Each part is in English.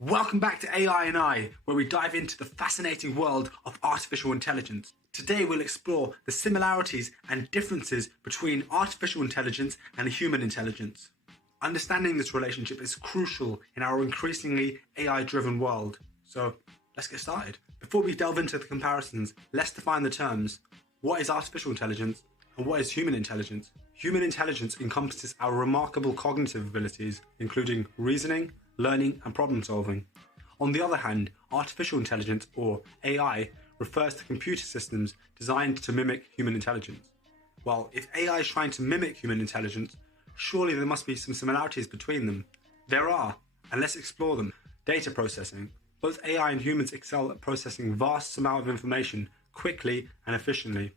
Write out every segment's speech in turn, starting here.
Welcome back to AI and I, where we dive into the fascinating world of artificial intelligence. Today we'll explore the similarities and differences between artificial intelligence and human intelligence. Understanding this relationship is crucial in our increasingly AI-driven world. So let's get started. Before we delve into the comparisons, let's define the terms. What is artificial intelligence and what is human intelligence? Human intelligence encompasses our remarkable cognitive abilities, including reasoning, learning, and problem solving. On the other hand, artificial intelligence, or AI, refers to computer systems designed to mimic human intelligence. Well, if AI is trying to mimic human intelligence, surely there must be some similarities between them. There are, and let's explore them. Data processing. Both AI and humans excel at processing vast amounts of information quickly and efficiently.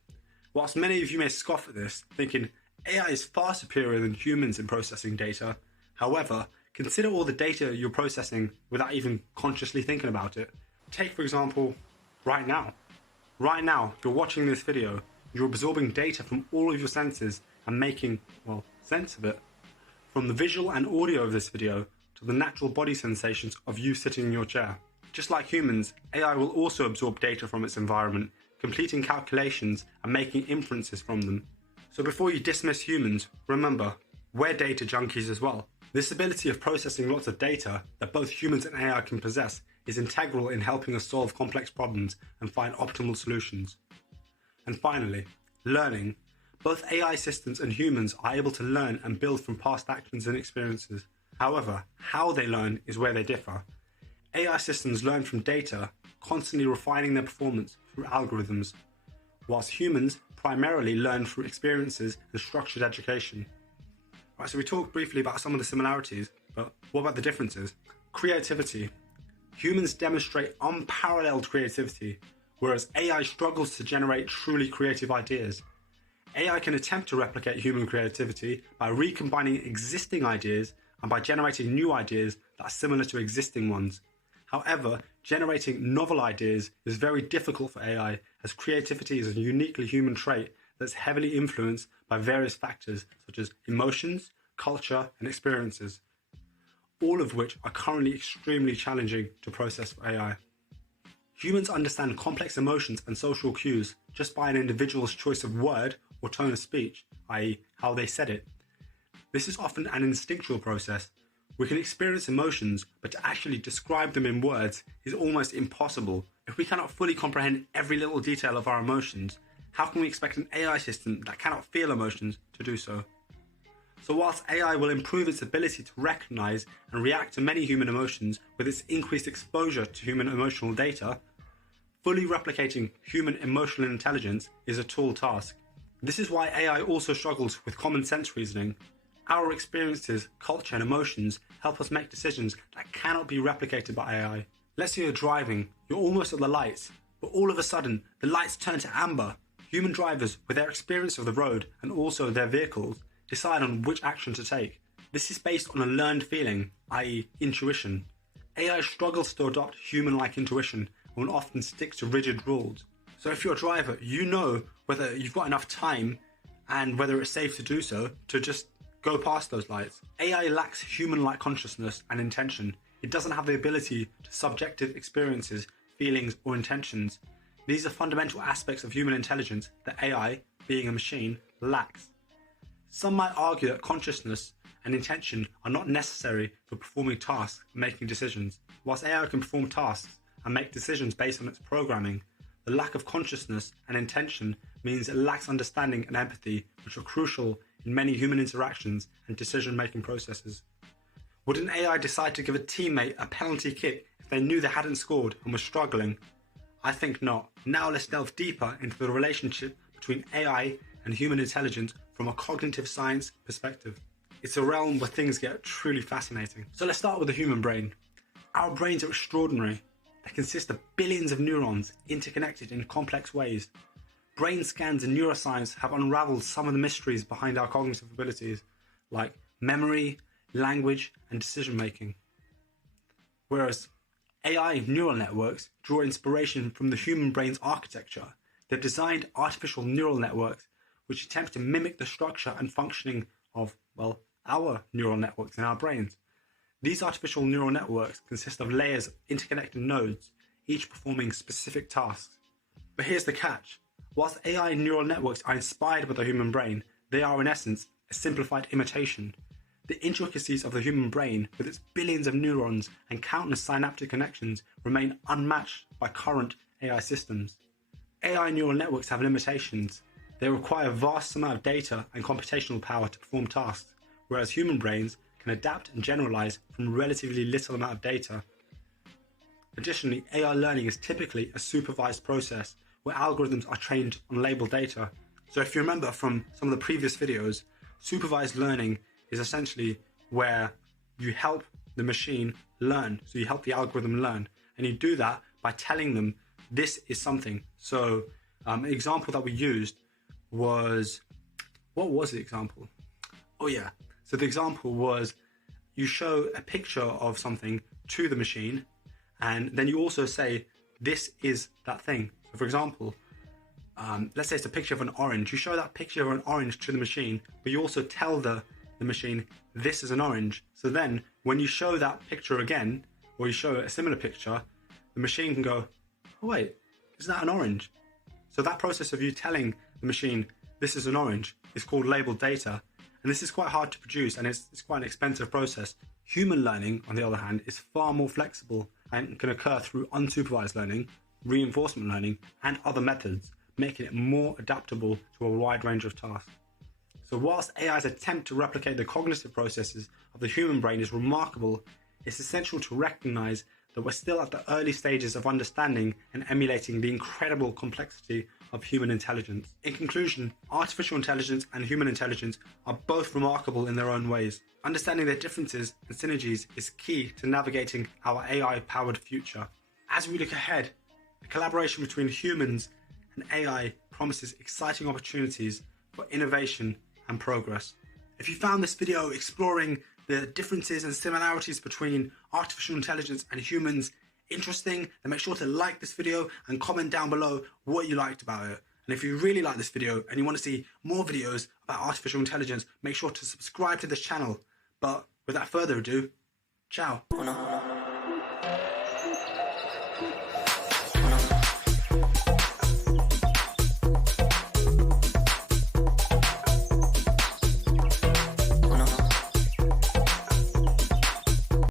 Whilst many of you may scoff at this, thinking AI is far superior than humans in processing data, however, consider all the data you're processing without even consciously thinking about it. Take, for example, right now. Right now, you're watching this video, you're absorbing data from all of your senses and making, sense of it. From the visual and audio of this video to the natural body sensations of you sitting in your chair. Just like humans, AI will also absorb data from its environment, completing calculations and making inferences from them. So before you dismiss humans, remember, we're data junkies as well. This ability of processing lots of data that both humans and AI can possess is integral in helping us solve complex problems and find optimal solutions. And finally, learning. Both AI systems and humans are able to learn and build from past actions and experiences. However, how they learn is where they differ. AI systems learn from data, constantly refining their performance through algorithms, whilst humans primarily learn through experiences and structured education. Right, so we talked briefly about some of the similarities, but what about the differences? Creativity. Humans demonstrate unparalleled creativity, whereas AI struggles to generate truly creative ideas. AI can attempt to replicate human creativity by recombining existing ideas and by generating new ideas that are similar to existing ones. However, generating novel ideas is very difficult for AI, as creativity is a uniquely human trait that's heavily influenced by various factors such as emotions, culture, and experiences, all of which are currently extremely challenging to process for AI. Humans understand complex emotions and social cues just by an individual's choice of word or tone of speech, i.e., how they said it. This is often an instinctual process. We can experience emotions, but to actually describe them in words is almost impossible. If we cannot fully comprehend every little detail of our emotions, how can we expect an AI system that cannot feel emotions to do so? So whilst AI will improve its ability to recognize and react to many human emotions with its increased exposure to human emotional data, fully replicating human emotional intelligence is a tall task. This is why AI also struggles with common sense reasoning. Our experiences, culture, and emotions help us make decisions that cannot be replicated by AI. Let's say you're driving, you're almost at the lights, but all of a sudden, the lights turn to amber. Human drivers, with their experience of the road and also their vehicles, decide on which action to take. This is based on a learned feeling, i.e. intuition. AI struggles to adopt human-like intuition and will often stick to rigid rules. So if you're a driver, you know whether you've got enough time and whether it's safe to do so to just go past those lights. AI lacks human-like consciousness and intention. It doesn't have the ability to subjective experiences, feelings, or intentions. These are fundamental aspects of human intelligence that AI, being a machine, lacks. Some might argue that consciousness and intention are not necessary for performing tasks and making decisions. Whilst AI can perform tasks and make decisions based on its programming, the lack of consciousness and intention means it lacks understanding and empathy, which are crucial in many human interactions and decision-making processes. Would an AI decide to give a teammate a penalty kick if they knew they hadn't scored and were struggling? I think not. Now let's delve deeper into the relationship between AI and human intelligence from a cognitive science perspective. It's a realm where things get truly fascinating. So let's start with the human brain. Our brains are extraordinary. They consist of billions of neurons interconnected in complex ways. Brain scans and neuroscience have unraveled some of the mysteries behind our cognitive abilities, like memory, language, and decision-making. Whereas AI neural networks draw inspiration from the human brain's architecture. They've designed artificial neural networks which attempt to mimic the structure and functioning of, our neural networks in our brains. These artificial neural networks consist of layers of interconnected nodes, each performing specific tasks. But here's the catch. Whilst AI neural networks are inspired by the human brain, they are in essence a simplified imitation. The intricacies of the human brain, with its billions of neurons and countless synaptic connections, remain unmatched by current AI systems. AI neural networks have limitations. They require a vast amount of data and computational power to perform tasks, whereas human brains can adapt and generalize from relatively little amount of data. Additionally, AI learning is typically a supervised process where algorithms are trained on labeled data. So if you remember from some of the previous videos, supervised learning is essentially where you help the machine learn. So you help the algorithm learn, and you do that by telling them this is something. So an example that we used was, what was the example? Oh yeah. So the example was you show a picture of something to the machine, and then you also say, this is that thing. So for example, let's say it's a picture of an orange. You show that picture of an orange to the machine, but you also tell the machine, this is an orange. So then when you show that picture again, or you show a similar picture, the machine can go, oh wait, is that an orange? So that process of you telling the machine, this is an orange, is called labeled data. And this is quite hard to produce, and it's quite an expensive process. Human learning, on the other hand, is far more flexible and can occur through unsupervised learning, reinforcement learning, and other methods, making it more adaptable to a wide range of tasks. So whilst AI's attempt to replicate the cognitive processes of the human brain is remarkable, it's essential to recognize that we're still at the early stages of understanding and emulating the incredible complexity of human intelligence. In conclusion, artificial intelligence and human intelligence are both remarkable in their own ways. Understanding their differences and synergies is key to navigating our AI-powered future. As we look ahead, the collaboration between humans and AI promises exciting opportunities for innovation and progress. If you found this video exploring the differences and similarities between artificial intelligence and humans interesting, then make sure to like this video and comment down below what you liked about it. And if you really like this video and you want to see more videos about artificial intelligence, make sure to subscribe to this channel. But without further ado, ciao.